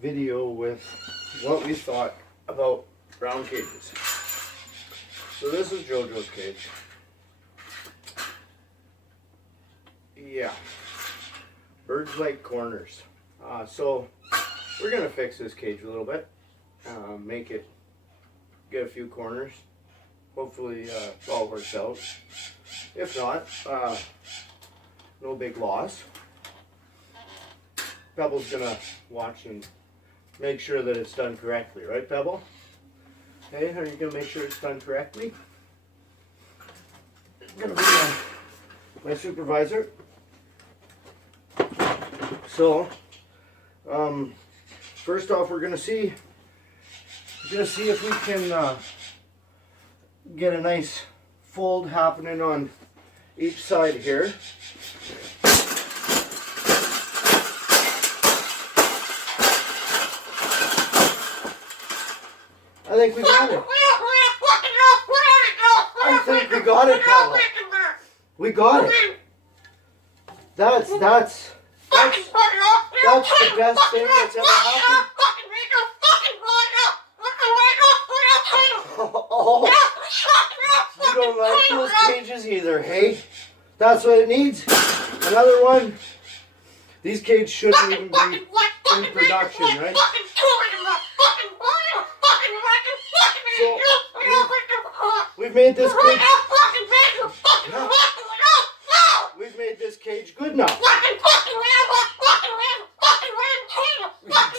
video with what we thought about round cages. So this is JoJo's cage. Yeah, birds like corners. So we're gonna fix this cage a little bit, make it get a few corners. Hopefully it all works out. If not, no big loss. Pebble's gonna watch and make sure that it's done correctly, right, Pebble? Hey, are you gonna make sure it's done correctly? Gonna be my supervisor. So, first off, we're gonna see if we can get a nice fold happening on each side here. I think we got it. I think we got it, Pebble. We got it. That's the best thing that's ever happened. Oh, you don't like those cages either, hey? That's what it needs. Another one. These cages shouldn't even be in production, right? So we've made this cage. We've made this cage good now.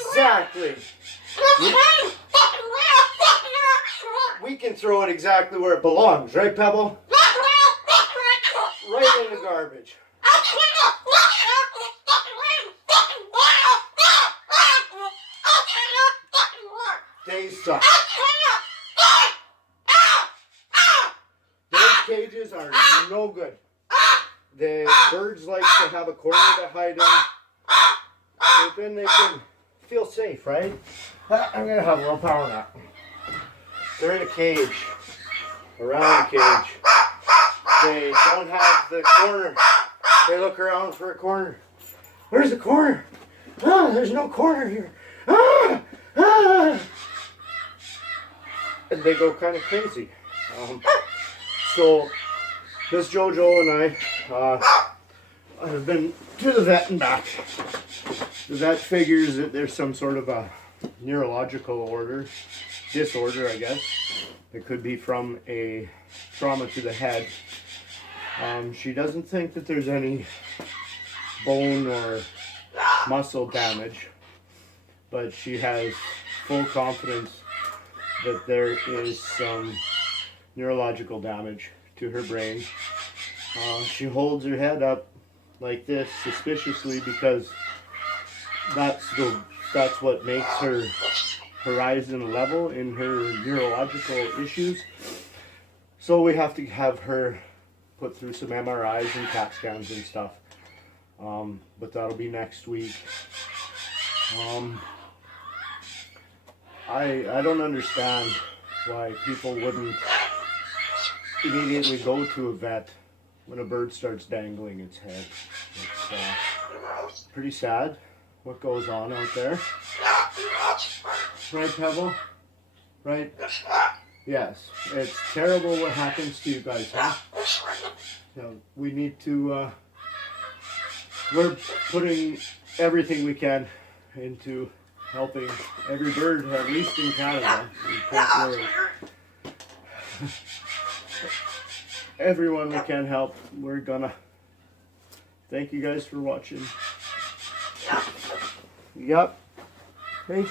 Exactly. We can throw it exactly where it belongs, right, Pebble? Right in the garbage. They suck. Those cages are no good. The birds like to have a corner to hide in, so then they can feel safe, right? I'm gonna have a little power nap. They're in a cage, around the cage. They don't have the corner. They look around for a corner. Where's the corner? Ah, there's no corner here. Ah, ah. And they go kind of crazy. So this JoJo and I have been to the vet and back. The vet figures that there's some sort of a neurological disorder, I guess. It could be from a trauma to the head. She doesn't think that there's any bone or muscle damage, but she has full confidence that there is some neurological damage to her brain. She holds her head up like this suspiciously because that's what makes her horizon level in her neurological issues. So we have to have her put through some MRIs and CAT scans and stuff. But that'll be next week. I don't understand why people wouldn't immediately go to a vet when a bird starts dangling its head. It's pretty sad what goes on out there. Right, Pebble? Right? Yes. It's terrible what happens to you guys, huh? So we need to, we're putting everything we can into helping every bird, at least in Canada. Everyone we can help, we're gonna. Thank you guys for watching. Yep. Hey.